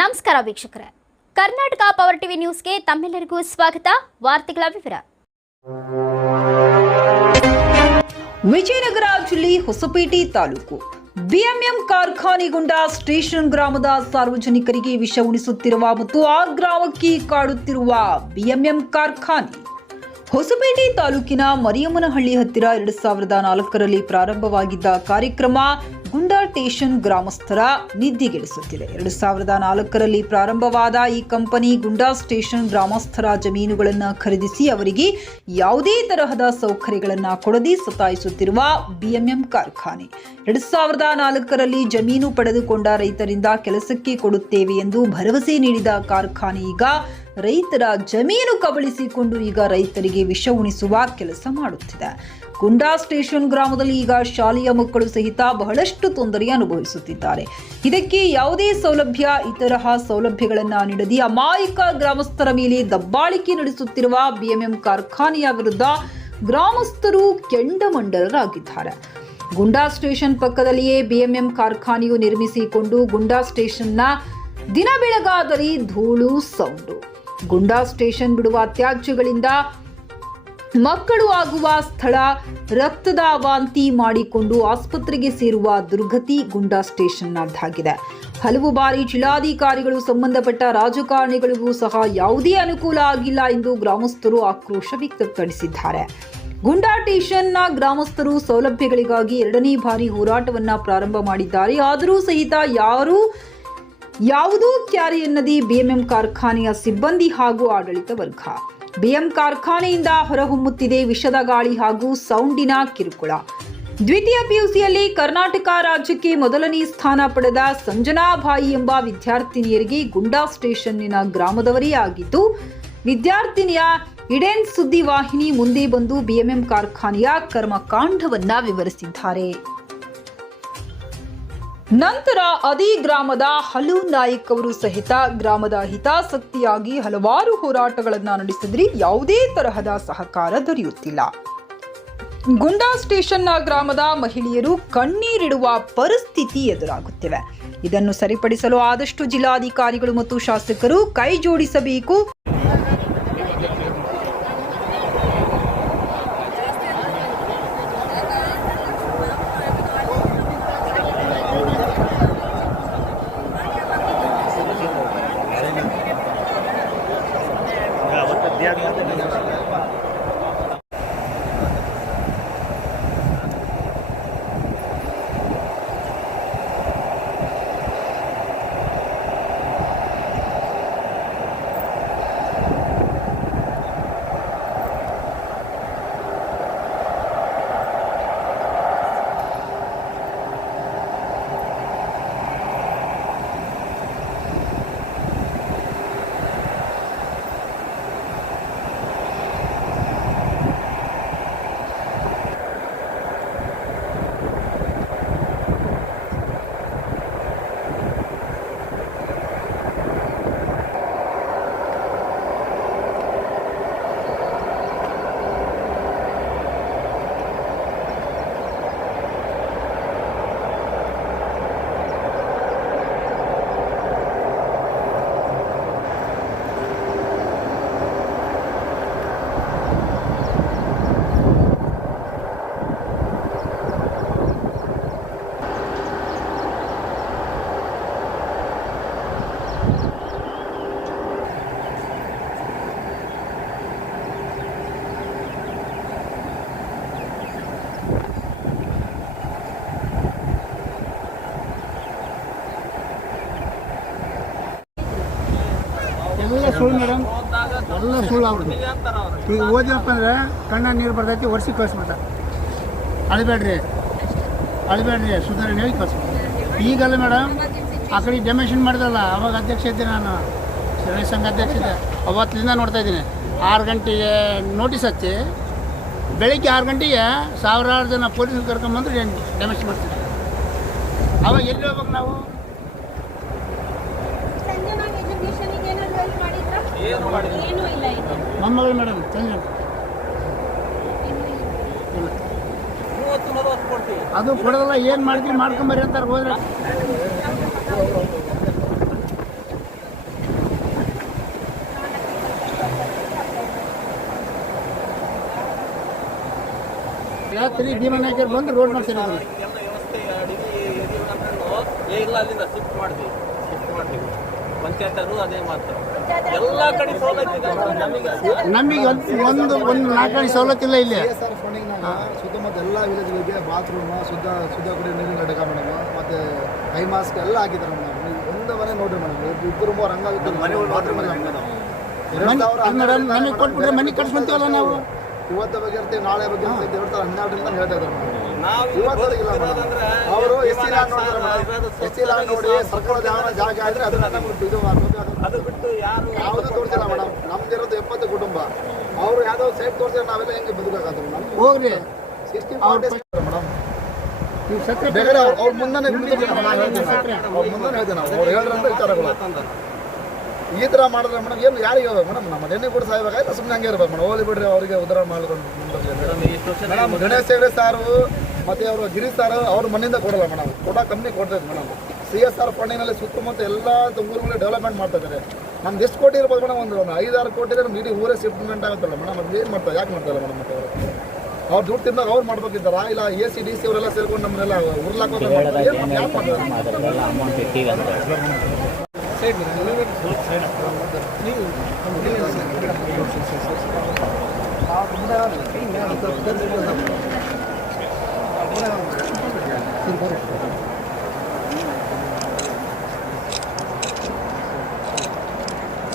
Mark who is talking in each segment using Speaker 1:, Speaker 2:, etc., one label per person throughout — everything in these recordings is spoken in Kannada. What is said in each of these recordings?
Speaker 1: ನಮಸ್ಕಾರ ವೀಕ್ಷಕರೇ. ಕರ್ನಾಟಕ ಪವರ್ ಟಿವಿ ನ್ಯೂಸ್ಗೆ ತಮ್ಮೆಲ್ಲರಿಗೂ ಸ್ವಾಗತ. ವಾರ್ತೆಗಳ ವಿವರ.
Speaker 2: ವಿಜಯನಗರ ಜಿಲ್ಲೆ ಹೊಸಪೇಟೆ ತಾಲೂಕು. ಬಿಎಂಎಂ ಕಾರ್ಖಾನೆಗೊಂಡ ಸ್ಟೇಷನ್ ಗ್ರಾಮದ ಸಾರ್ವಜನಿಕರಿಗೆ ವಿಷ ಉಣಿಸುತ್ತಿರುವ ಮತ್ತು ಆ ಗ್ರಾಮಕ್ಕೆ ಕಾಡುತ್ತಿರುವ ಬಿಎಂಎಂ ಕಾರ್ಖಾನೆ. ಹೊಸಪೇಟೆ ತಾಲೂಕಿನ ಮರಿಯಮ್ಮನಹಳ್ಳಿ ಹತ್ತಿರ ಎರಡು ಸಾವಿರದ ನಾಲ್ಕರಲ್ಲಿ ಪ್ರಾರಂಭವಾಗಿದ್ದ ಕಾರ್ಯಕ್ರಮ ಗುಂಡಾ ಸ್ಟೇಷನ್ ಗ್ರಾಮಸ್ಥರ ನಿದ್ದೆಗೆಡಿಸುತ್ತಿದೆ. ಎರಡು ಸಾವಿರದ ನಾಲ್ಕರಲ್ಲಿ ಪ್ರಾರಂಭವಾದ ಈ ಕಂಪನಿ ಗುಂಡಾ ಸ್ಟೇಷನ್ ಗ್ರಾಮಸ್ಥರ ಜಮೀನುಗಳನ್ನು ಖರೀದಿಸಿ ಅವರಿಗೆ ಯಾವುದೇ ತರಹದ ಸೌಕರ್ಯಗಳನ್ನು ಕೊಡದೆ ಸತಾಯಿಸುತ್ತಿರುವ ಬಿಎಂಎಂ ಕಾರ್ಖಾನೆ. ಎರಡು ಸಾವಿರದ ನಾಲ್ಕರಲ್ಲಿ ಜಮೀನು ಪಡೆದುಕೊಂಡ ರೈತರಿಂದ ಕೆಲಸಕ್ಕೆ ಕೊಡುತ್ತೇವೆ ಎಂದು ಭರವಸೆ ನೀಡಿದ ಕಾರ್ಖಾನೆ ಈಗ ರೈತರ ಜಮೀನು ಕಬಳಿಸಿಕೊಂಡು ಈಗ ರೈತರಿಗೆ ವಿಷ ಉಣಿಸುವ ಕೆಲಸ ಮಾಡುತ್ತಿದೆ. ಗುಂಡಾ ಸ್ಟೇಷನ್ ಗ್ರಾಮದಲ್ಲಿ ಈಗ ಶಾಲೆಯ ಮಕ್ಕಳು ಸಹಿತ ಬಹಳಷ್ಟು ತೊಂದರೆ ಅನುಭವಿಸುತ್ತಿದ್ದಾರೆ. ಇದಕ್ಕೆ ಯಾವುದೇ ಸೌಲಭ್ಯ ಇತರಹ ಸೌಲಭ್ಯಗಳನ್ನು ನೀಡದೆ ಅಮಾಯಕ ಗ್ರಾಮಸ್ಥರ ಮೇಲೆ ದಬ್ಬಾಳಿಕೆ ನಡೆಸುತ್ತಿರುವ ಬಿಎಂಎಂ ಕಾರ್ಖಾನೆಯ ವಿರುದ್ಧ ಗ್ರಾಮಸ್ಥರು ಕೆಂಡಮಂಡಲರಾಗಿದ್ದಾರೆ. ಗುಂಡಾ ಸ್ಟೇಷನ್ ಪಕ್ಕದಲ್ಲಿಯೇ ಬಿಎಂಎಂ ಕಾರ್ಖಾನೆಯು ನಿರ್ಮಿಸಿಕೊಂಡು ಗುಂಡಾ ಸ್ಟೇಷನ್ನ ದಿನ ಬೆಳಗಾದರೆ ಧೂಳು, ಸೌಂಡು. ಗುಂಡಾ ಸ್ಟೇಷನ್ ಬಿಡುವ ತ್ಯಾಜ್ಯಗಳಿಂದ ಮಕ್ಕಳು ಆಗುವ ಸ್ಥಳ ರಕ್ತದ ವಾಂತಿ ಮಾಡಿಕೊಂಡು ಆಸ್ಪತ್ರೆಗೆ ಸೇರುವ ದುರ್ಗತಿ ಗುಂಡಾ ಸ್ಟೇಷನ್ನದ್ದಾಗಿದೆ. ಹಲವು ಬಾರಿ ಜಿಲ್ಲಾಧಿಕಾರಿಗಳು ಸಂಬಂಧಪಟ್ಟ ರಾಜಕಾರಣಿಗಳಿಗೂ ಸಹ ಯಾವುದೇ ಅನುಕೂಲ ಆಗಿಲ್ಲ ಎಂದು ಗ್ರಾಮಸ್ಥರು ಆಕ್ರೋಶ ವ್ಯಕ್ತಪಡಿಸಿದ್ದಾರೆ. ಗುಂಡಾ ಸ್ಟೇಷನ್ನ ಗ್ರಾಮಸ್ಥರು ಸೌಲಭ್ಯಗಳಿಗಾಗಿ ಎರಡನೇ ಬಾರಿ ಹೋರಾಟವನ್ನು ಪ್ರಾರಂಭ ಮಾಡಿದ್ದಾರೆ. ಆದರೂ ಸಹಿತ ಯಾರೂ ಯಾವುದೂ ಕ್ಯಾರಿ ಎನ್ನದೇ ಬಿಎಂಎಂ ಕಾರ್ಖಾನೆಯ ಸಿಬ್ಬಂದಿ ಹಾಗೂ ಆಡಳಿತ ವರ್ಗ. ಬಿಎಂ ಕಾರ್ಖಾನೆಯಿಂದ ಹೊರಹೊಮ್ಮುತ್ತಿದೆ ವಿಷದ ಗಾಳಿ ಹಾಗೂ ಸೌಂಡಿನ ಕಿರುಕುಳ. ದ್ವಿತೀಯ ಪಿಯುಸಿಯಲ್ಲಿ ಕರ್ನಾಟಕ ರಾಜ್ಯಕ್ಕೆ ಮೊದಲನೇ ಸ್ಥಾನ ಪಡೆದ ಸಂಜನಾಬಾಯಿ ಎಂಬ ವಿದ್ಯಾರ್ಥಿನಿಯರಿಗೆ ಗುಂಡಾ ಸ್ಟೇಷನ್ನಿನ ಗ್ರಾಮದವರೇ ಆಗಿದ್ದು, ವಿದ್ಯಾರ್ಥಿನಿಯ ಇಡೇನ್ ಸುದ್ದಿ ವಾಹಿನಿ ಮುಂದೆ ಬಂದು ಬಿಎಂಎಂ ಕಾರ್ಖಾನೆಯ ಕರ್ಮಕಾಂಡವನ್ನ ವಿವರಿಸಿದ್ದಾರೆ. ನಂತರ ಅದೇ ಗ್ರಾಮದ ಹಲು ನಾಯಕ್ ಅವರು ಸಹಿತ ಗ್ರಾಮದ ಹಿತಾಸಕ್ತಿಯಾಗಿ ಹಲವಾರು ಹೋರಾಟಗಳನ್ನು ನಡೆಸಿದ್ರಿ. ಯಾವುದೇ ತರಹದ ಸಹಕಾರ ದೊರೆಯುತ್ತಿಲ್ಲ. ಗುಂಡಾ ಸ್ಟೇಷನ್ನ ಗ್ರಾಮದ ಮಹಿಳೆಯರು ಕಣ್ಣೀರಿಡುವ ಪರಿಸ್ಥಿತಿ ಎದುರಾಗುತ್ತಿವೆ. ಇದನ್ನು ಸರಿಪಡಿಸಲು ಆದಷ್ಟು ಜಿಲ್ಲಾಧಿಕಾರಿಗಳು ಮತ್ತು ಶಾಸಕರು ಕೈ ಜೋಡಿಸಬೇಕು.
Speaker 3: ಎಲ್ಲ ಸುಳ್ಳು ಮೇಡಮ್. ಎಲ್ಲ ಸುಳ್ಳು ಅವ್ರದ್ದು. ಈಗ ಓದಿನಪ್ಪ ಅಂದ್ರೆ ಕಣ್ಣ ನೀರು ಬರ್ತೈತಿ ವರ್ಷಕ್ಕೆ ಕಳಿಸ್ಬಿಡ್ತಾರೆ ಅಳಬೇಡ್ರಿ. ಅಳಬೇಡ್ರಿ, ಸುಧಾರಣೆ ಹೇಳಿ ಕಳಿಸ್ಬಿಡ್ತಾರೆ ಈಗಲ್ಲ ಮೇಡಮ್, ಆ ಕಡೆ ಡೆಮೇಷನ್ ಮಾಡಿದಲ್ಲ ಅವಾಗ ಅಧ್ಯಕ್ಷ ಇದ್ದೆ ನಾನು. ಸೇವೆ ಸಂಘ ಅಧ್ಯಕ್ಷ ಇದ್ದೆ. ಅವತ್ತಿಂದ ನೋಡ್ತಾ ಇದ್ದೀನಿ. ಆರು ಗಂಟೆಗೆ ನೋಟಿಸ್ ಹಚ್ಚಿ, ಬೆಳಿಗ್ಗೆ ಆರು ಗಂಟೆಗೆ ಸಾವಿರಾರು ಜನ ಪೊಲೀಸರು ಕರ್ಕೊಂಬಂದು ಡೆಮೇಷನ್ ಮಾಡ್ತೀನಿ ಅವಾಗ ಎಲ್ಲಿ ಹೋಗ್ಬೇಕು ನಾವು? ನಮ್ಮ ಮೇಡಮ್ ತಂಗಿ ಅದು ಕೊಡೋದಲ್ಲ ಏನು ಮಾಡ್ತೀವಿ ಮಾಡ್ಕೊಂಬರಿ ಅಂತಾರೆ ಹೋದ್ರೆ. ರಾತ್ರಿ ಭೀಮನಾಯಕರ್ ಬಂದು ರೋಡ್ ಮಾಡ್ತೀನಿ
Speaker 4: ಎಲ್ಲ ಇಲ್ಲ ಅಲ್ಲಿಂದ ಶಿಫ್ಟ್ ಮಾಡ್ತೀವಿ. ಶಿಫ್ಟ್ ಮಾಡ್ತೀವಿ. ಪಂಚಾಯತರು ಅದೇ ಮಾತು. ಎಲ್ಲ ಕಡೆ ಸೌಲಭ್ಯ ನಮಗೆ
Speaker 3: ನಮಗೆ ಒಂದು ಒಂದು ಒಂದು ನಾಲ್ಕು ಸವಲತ್ತಿಲ್ಲ ಇಲ್ಲಿ
Speaker 5: ಫಂಡಿಂಗ್ನಾಗ ಸುತ್ತಮುತ್ತ ಎಲ್ಲ ವಿಲೇಜ್ಗಳಿಗೆ ಬಾತ್ರೂಮ್ ಶುದ್ಧ ಶುದ್ಧ ಕುಡಿಯೋ ನೀರಿನ ಘಟಕ ಮೇಡಮ್ ಮತ್ತೆ ಕೈ ಮಾಸ್ಕ್ ಎಲ್ಲ ಹಾಕಿದ್ದಾರೆ ಮೇಡಮ್ ಒಂದು ಮನೆ. ನೋಡ್ರಿ ಮೇಡಮ್ ಇಬ್ಬರು ಮೂರು ಹಂಗಾಗುತ್ತೆ ಮನೆ ಬಾತ್ರೂಮ್
Speaker 3: ನಮಗೆ ಕೊಟ್ಬಿಟ್ರೆ ಮನೆ ಕಟ್ಸ್ಕೊಂತೀವಲ್ಲ ನಾವು.
Speaker 5: ಇವತ್ತು ಬಗ್ಗೆ ಇರ್ತೀವಿ ನಾಳೆ ಬಗ್ಗೆ ಇರ್ತೀವಿ ಎರಡು ಸಾವಿರ ಹನ್ನೆರಡರಿಂದ ಹೇಳ್ತಾ ಇದ್ದಾರೆ ಅವರು ಎಸ್ ಸಿ ಲ್ಯಾಂಡ್ ನೋಡ್ತಾರೆ ಮೇಡಮ್ ಎಸ್ ಸಿ ಲ್ಯಾಂಡ್ ನೋಡಿ ಸರ್ಕಾರದ ಯಾವ ಜಾಗ ಆದ್ರೆ ಅದನ್ನ ಇದು ಮಾಡ್ಬೇಕು
Speaker 4: ಅದು ಬಿಟ್ಟು ಯಾರು
Speaker 5: ಯಾವುದು ತೋರಿಸಿಲ್ಲ ಮೇಡಮ್. ನಮ್ದಿರೋದು ಎಪ್ಪತ್ತು ಕುಟುಂಬ. ಅವರು ಯಾವ್ದೋ ಸೈಟ್ ತೋರಿಸಿದ್ರೆ ನಾವೆಲ್ಲ ಹೆಂಗೆ ಬದುಕಾಗತ್ತೆ ಮೇಡಮ್
Speaker 3: ಹೋಗ್ರಿ.
Speaker 5: ಸಿಕ್ಸ್ಟಿ
Speaker 3: ಅವ್ರು
Speaker 5: ಮೇಡಮ್. ಮುಂದೆ ಅವ್ರ ಮುಂದೆ ಹೇಳ್ತೇನೆ. ಅವ್ರು ಹೇಳಿದ್ರಂತ ವಿಚಾರಗಳು. ಈ ತರ ಮಾಡಿದ್ರೆ ಮೇಡಮ್ ಏನು ಯಾರಿಗೆ ಹೋಗ್ಬೇಕು ಮೇಡಮ್? ನಮ್ಮ ಎಣ್ಣೆ ಕೂಡ ಸಾಯ್ಬೇಕಾಯ್ತು ಸುಮ್ಮನೆ ಹಂಗೆ ಇರ್ಬೇಕು ಮೇಡಮ್. ಹೋಗ್ಲಿ ಬಿಡ್ರಿ ಅವರಿಗೆ ಉದಾರ ಮಾಡ್ಕೊಂಡು ಮೇಡಮ್ ಗಣೇಶ್ ಸೇವೆ ಸಾರು. ಮತ್ತೆ ಅವರು ಗಿರೀಶ್ ಸರ್ ಅವ್ರ ಮನೆಯಿಂದ ಕೊಡಲ್ಲ ಮೇಡಮ್. ಕೊಡ ಕಂಪ್ನಿ ಕೊಡ್ತೈತೆ ಮೇಡಮ್. ಸಿ ಎಸ್ ಆರ್ ಫಂಡಿನಲ್ಲಿ ಸುತ್ತಮುತ್ತ ಎಲ್ಲ ಊರುಗಳು ಡೆವಲಪ್ಮೆಂಟ್ ಮಾಡ್ತಾ ಇದ್ದಾರೆ. ನಮ್ದು ಎಷ್ಟು ಕೋಟಿ ಇರ್ಬೋದು ಮೇಡಮ್? ಒಂದು ಒಂದು ಐದಾರು ಕೋಟಿ ಇದ್ರೆ ನಮ್ಗೆ ಇಡೀ ಊರೇ ಶಿಫ್ಟ್ಮೆಂಟ್ ಆಗುತ್ತಲ್ಲ ಮೇಡಮ್. ಅದು ಏನು ಮಾಡ್ತಾರೆ? ಯಾಕೆ ಮಾಡ್ತಾರೆ ಮೇಡಮ್ ಮತ್ತೆ ಅವರು? ಅವ್ರು ದುಡ್ಡು ತಿಂದಾಗ ಅವ್ರು ಮಾಡ್ಬೇಕಿದ್ದಾರಾ ಇಲ್ಲ ಎ ಸಿ ಡಿ ಸಿ ಅವರೆಲ್ಲ ಸೇರ್ಕೊಂಡು ನಮ್ಮನ್ನೆಲ್ಲ ಉರ್ಲಾಕೋದು ಯಾಕೆ ಮಾಡ್ತಾರೆ?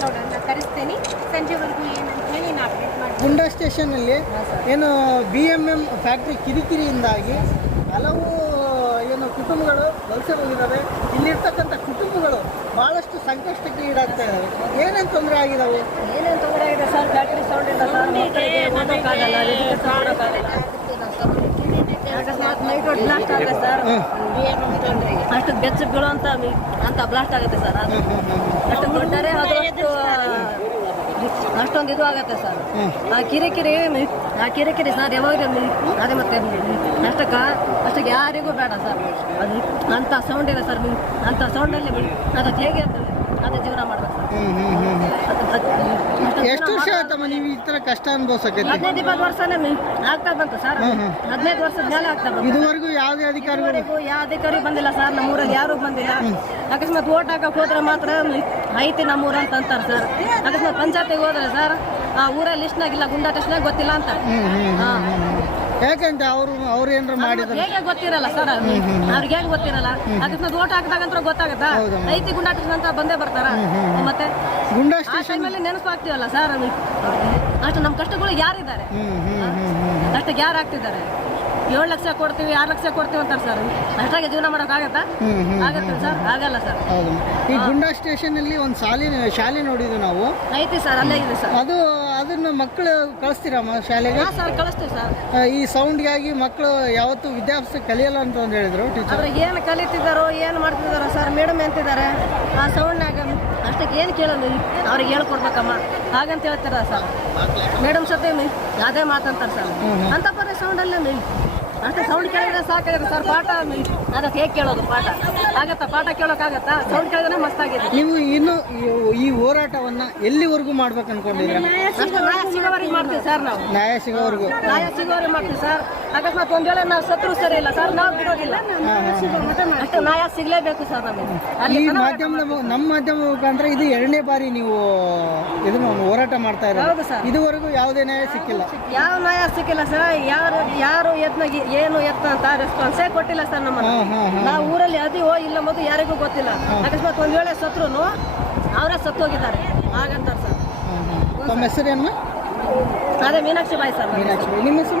Speaker 6: ನೋಡೋಣ ಕರೆಸ್ತೇನೆ. ಸಂಜೆವರೆಗೂ ಏನಂತ ಹೇಳಿ ನಾ ಅಪ್ಡೇಟ್ ಮಾಡ್ತೀನಿ.
Speaker 7: ಗುಂಡಾ ಸ್ಟೇಷನಲ್ಲಿ ಏನು ಬಿ ಎಂ ಎಂ ಫ್ಯಾಕ್ಟ್ರಿ ಕಿರಿಕಿರಿಯಿಂದಾಗಿ ಹಲವು ಏನು ಕುಟುಂಬಗಳು ವಲಸೆ ಹೋಗಿದ್ದಾವೆ ಇಲ್ಲಿರ್ತಕ್ಕಂಥ ಕುಟುಂಬಗಳು ಭಾಳಷ್ಟು ಸಂಕಷ್ಟಕ್ಕೆ ಈಡಾಗ್ತಾ ಇದ್ದಾವೆ. ಏನೇನು ತೊಂದರೆ ಆಗಿದಾವೆ?
Speaker 8: ಏನೇನು ತೊಂದರೆ ಆಗಿದೆ ಸರ್? ಫ್ಯಾಕ್ಟ್ರಿ ಸೌಂಡ್ ಇಲ್ಲ ಸರ್. ಮಕ್ಕಳಿಗೆ ಓದೋಕ್ಕಾಗಲ್ಲ education ಮಾಡೋಕ್ಕಾಗಲ್ಲ. ನೈಟ್ ಬ್ಲಾಸ್ಟ್ ಆಗುತ್ತೆ ಸರ್ ಅಷ್ಟು ಬೆಚ್ಚ ಬೀಳುವಂತ ಅಂತ ಬ್ಲಾಸ್ಟ್ ಆಗುತ್ತೆ ಸರ್ ಅದು ಅಷ್ಟು ದೊಡ್ಡರೆ ಅದು ಅಷ್ಟು ಅಷ್ಟೊಂದು ಇದು ಆಗುತ್ತೆ ಸರ್ ಆ ಕಿರಿಕಿರಿ ಆ ಕಿರಿಕಿರಿ ಸರ್ ಯಾವಾಗ ಅದೇ ಮತ್ತೆ ಅಷ್ಟಕ್ಕ ಅಷ್ಟಕ್ಕೆ ಯಾರಿಗೂ ಬೇಡ ಸರ್ ಅದು ಅಂತ ಸೌಂಡ್ ಇದೆ ಸರ್ ಅಂಥ ಸೌಂಡಲ್ಲಿ ಅದಕ್ಕೆ ಹೇಗೆ ಅದು ಅದು ಜೀವನ ಮಾಡ್ಬೇಕು ಸರ್ ಅದು- ಅದು-
Speaker 7: ಎಷ್ಟು ವರ್ಷ ಆಯ್ತಮ್ಮ ನೀವು ಈ ತರ ಕಷ್ಟ ಅನುಭವಿಸಕ್ಕೆ
Speaker 8: ಹದಿನೈದು ಇಪ್ಪತ್ತು ವರ್ಷನೇ ಆಗ್ತಾ ಬಂತು ಸರ್. ಹದಿನೈದು ವರ್ಷದ ಮೇಲೆ ಆಗ್ತಾ ಬಂತು.
Speaker 7: ಇದುವರೆಗೂ ಯಾವುದೇ ಅಧಿಕಾರಿ
Speaker 8: ಇದುವರೆಗೂ ಯಾವ ಅಧಿಕಾರಿ ಬಂದಿಲ್ಲ ಸರ್ ನಮ್ಮೂರಲ್ಲಿ ಯಾರು ಬಂದಿಲ್ಲ. ಅಕಸ್ಮಾತ್ ಓಟ್ ಹಾಕಕ್ ಹೋದ್ರೆ ಮಾತ್ರ ಐತಿ ನಮ್ಮೂರ ಅಂತ ಅಂತಾರೆ ಸರ್. ಅಕಸ್ಮಾತ್ ಪಂಚಾಯತಿಗೆ ಹೋದ್ರೆ ಸರ್ ಆ ಊರಲ್ಲಿ ಲಿಸ್ಟ್ನಾಗಿಲ್ಲ ಗುಂಡಾ ಟೆಸ್ಟ್ನಾಗ ಗೊತ್ತಿಲ್ಲ ಅಂತ. ಹಾ.
Speaker 7: ಯಾಕಂತ ಅವರು ಅವ್ರು ಏನಾರ ಮಾಡಿದ್ರು?
Speaker 8: ಹೇಗೆ ಗೊತ್ತಿರಲ್ಲ ಸರ್ ಅವ್ರಿಗೆ ಹೆಂಗ್ ಗೊತ್ತಿರಲ್ಲ? ಅದನ್ನ ಓಟ್ ಹಾಕಿದಾಗಂತ್ರ ಗೊತ್ತಾಗತ್ತಾ? ಐತಿ ಗುಂಡಾಟಿಸಿದಂತ ಅಂತ ಬಂದೇ ಬರ್ತಾರ? ಮತ್ತೆ
Speaker 7: ಗುಂಡಾ
Speaker 8: ಸ್ಟೇಷನ್ ಮೇಲೆ ನೆನಪು ನೆನಪಾಗ್ತೀವಲ್ಲ ಸರ್ ಅಷ್ಟು ನಮ್ಮ ಕಷ್ಟಗಳು ಯಾರಿದ್ದಾರೆ? ಅಷ್ಟಕ್ಕೆ ಯಾರು ಆಗ್ತಿದ್ದಾರೆ? ಏಳು ಲಕ್ಷ ಕೊಡ್ತೀವಿ ಆರು ಲಕ್ಷ ಕೊಡ್ತೀವಿ ಅಂತಾರೆ ಸರ್ ಅಷ್ಟಾಗಿ ಜೀವನ ಮಾಡೋಕ್ಕಾಗತ್ತಾ ಆಗತ್ತೆ? ಸರ್ ಆಗಲ್ಲ ಸರ್
Speaker 7: ಹೌದು. ಈ ಗುಂಡಾ ಸ್ಟೇಷನ್ ಅಲ್ಲಿ ಒಂದು ಶಾಲೆ ಶಾಲೆ ನೋಡಿದ್ವಿ ನಾವು.
Speaker 8: ಐತಿ ಸರ್ ಅಲ್ಲೇ ಇದೆ ಸರ್
Speaker 7: ಅದು ಅದನ್ನ ಮಕ್ಕಳು ಕಳಿಸ್ತೀರಮ್ಮ ಶಾಲೆಗೆ?
Speaker 8: ಹಾಂ ಸರ್ ಕಳಿಸ್ತೀವಿ ಸರ್
Speaker 7: ಈ ಸೌಂಡ್ಗಾಗಿ ಮಕ್ಕಳು ಯಾವತ್ತೂ ವಿದ್ಯಾಭ್ಯಾಸ ಕಲಿಯಲ್ಲ ಅಂತ ಒಂದು ಹೇಳಿದ್ರು ಟೀಚರ್
Speaker 8: ಅದ್ರಾಗ ಏನು ಕಲಿತಿದ್ದಾರೋ ಏನು ಮಾಡ್ತಿದ್ದಾರೋ ಸರ್ ಮೇಡಮ್ ಎಂತಿದ್ದಾರೆ? ಆ ಸೌಂಡ್ನಾಗ ಅಷ್ಟಕ್ಕೆ ಏನು ಕೇಳೋದು? ಅವ್ರಿಗೆ ಹೇಳ್ಕೊಡ್ಬೇಕಮ್ಮ. ಹಾಗಂತ ಹೇಳ್ತಾರ ಸರ್ ಮೇಡಮ್ ಸತೆ ಅದೇ ಮಾತಂತಾರೆ ಸರ್ ಅಂತ ಅಲ್ಲೇ ಸೌಂಡಲ್ಲೇ ಅಷ್ಟೇ ಸೌಂಡ್ ಕೇಳಿದ್ರೆ ಸಾಕಾಗುತ್ತೆ ಸರ್ ಪಾಠ ಅದಕ್ಕೆ ಹೇಗೆ ಕೇಳೋದು ಪಾಠ? ಆಗತ್ತಾ? ಪಾಠ ಕೇಳೋಕ್ಕಾಗತ್ತಾ? ಸೌಂಡ್ ಕೇಳಿದ್ರೆ ಮಸ್ತಾಗಿದೆ.
Speaker 7: ನೀವು ಇನ್ನು ಈ- ಹೋರಾಟವನ್ನ ಎಲ್ಲಿವರೆಗೂ ಮಾಡ್ಬೇಕು ಅನ್ಕೊಂಡಿದ್ದೀರಾ
Speaker 8: ಅಷ್ಟು ನ್ಯಾಯ ಸಿಗೋವರೆಗೆ ಮಾಡ್ತೀವಿ ಸರ್ ನಾವು.
Speaker 7: ನ್ಯಾಯ ಸಿಗೋವರೆಗೂ
Speaker 8: ನ್ಯಾಯ ಸಿಗೋವರೆಗೆ ಮಾಡ್ತೀವಿ ಸರ್ ಅಕಸ್ಮಾತ್ ಒಂದ್ ವೇಳೆ ನಾವು ಸತ್ರು ಸರಿ ಇಲ್ಲ. ಸರ್ ನಾವು ಬಿಡೋದಿಲ್ಲ. ಅಷ್ಟು ನಾಯ ಸಿಗ್ಲೇಬೇಕು ಸರ್ ನಮಗೆ.
Speaker 7: ಈ
Speaker 8: ಅಲ್ಲಿ
Speaker 7: ಮಾಧ್ಯಮದ ಮು- ನಮ್ಮ ಮಾಧ್ಯಮ ಮುಖಾಂತರ ಇದು ಎರಡನೇ ಬಾರಿ ನೀವು ಇದನ್ನ ಒಂದು ಹೋರಾಟ ಮಾಡ್ತಾ
Speaker 8: ಹೌದು
Speaker 7: ಇರೋದು
Speaker 8: ಸರ್.
Speaker 7: ಇದುವರೆಗೂ ಯಾವುದೇ ನ್ಯಾಯ ಸಿಕ್ಕಿಲ್ಲ.
Speaker 8: ಯಾವ ನ್ಯಾಯ ಸಿಕ್ಕಿಲ್ಲ ಸರ್. ಯಾರು ಯಾರು ಯತ್ನ ಏನು ಯತ್ನ ಅಂತ ರೆಸ್ಪಾನ್ಸೇ ಕೊಟ್ಟಿಲ್ಲ ಸರ್ ನಮ್ಮ ನಾವು ಊರಲ್ಲಿ ಅದೀವೋ ಇಲ್ಲ ಮೊದಲು ಯಾರಿಗೂ ಗೊತ್ತಿಲ್ಲ. ಅಕಸ್ಮಾತ್ ಒಂದ್ ವೇಳೆ ಸತ್ರು ಅವರೇ ಸತ್ತೋಗಿದ್ದಾರೆ. ಹಾಗಂತಾರೆ ಸರ್.
Speaker 7: ತಮ್ಮ ಹೆಸರೇನು?
Speaker 8: ಅದೇ ಮೀನಾಕ್ಷಿ ಬಾಯಿ ಸರ್.
Speaker 7: ಮೀನಾಕ್ಷಿ. ನಿಮ್ಮ ಹೆಸರು?